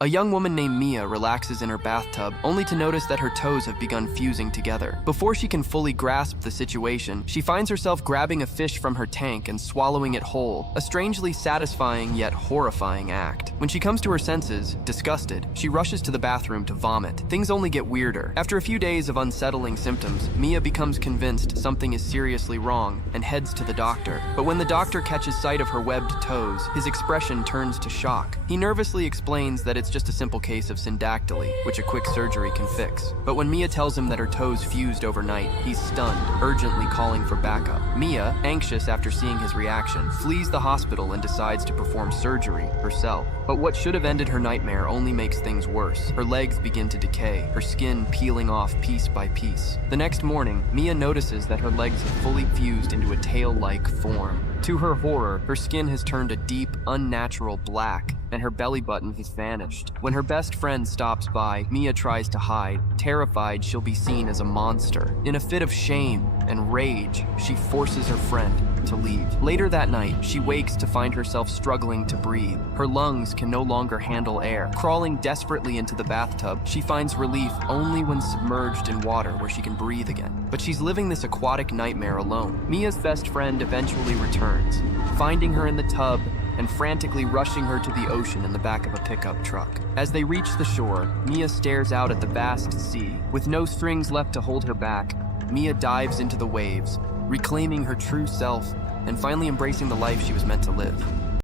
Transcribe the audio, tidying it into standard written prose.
A young woman named Mia relaxes in her bathtub, only to notice that her toes have begun fusing together. Before she can fully grasp the situation, she finds herself grabbing a fish from her tank and swallowing it whole, a strangely satisfying yet horrifying act. When she comes to her senses, disgusted, she rushes to the bathroom to vomit. Things only get weirder. After a few days of unsettling symptoms, Mia becomes convinced something is seriously wrong and heads to the doctor. But when the doctor catches sight of her webbed toes, his expression turns to shock. He nervously explains that it's just a simple case of syndactyly, which a quick surgery can fix. But when Mia tells him that her toes fused overnight, he's stunned, urgently calling for backup. Mia, anxious after seeing his reaction, flees the hospital and decides to perform surgery herself. But what should have ended her nightmare only makes things worse. Her legs begin to decay, her skin peeling off piece by piece. The next morning, Mia notices that her legs have fully fused into a tail-like form. To her horror, her skin has turned a deep, unnatural black, and her belly button has vanished. When her best friend stops by, Mia tries to hide, terrified she'll be seen as a monster. In a fit of shame and rage, she forces her friend to leave. Later that night, she wakes to find herself struggling to breathe. Her lungs can no longer handle air. Crawling desperately into the bathtub, she finds relief only when submerged in water where she can breathe again. But she's living this aquatic nightmare alone. Mia's best friend eventually returns, finding her in the tub and frantically rushing her to the ocean in the back of a pickup truck. As they reach the shore, Mia stares out at the vast sea. With no strings left to hold her back, Mia dives into the waves, reclaiming her true self and finally embracing the life she was meant to live.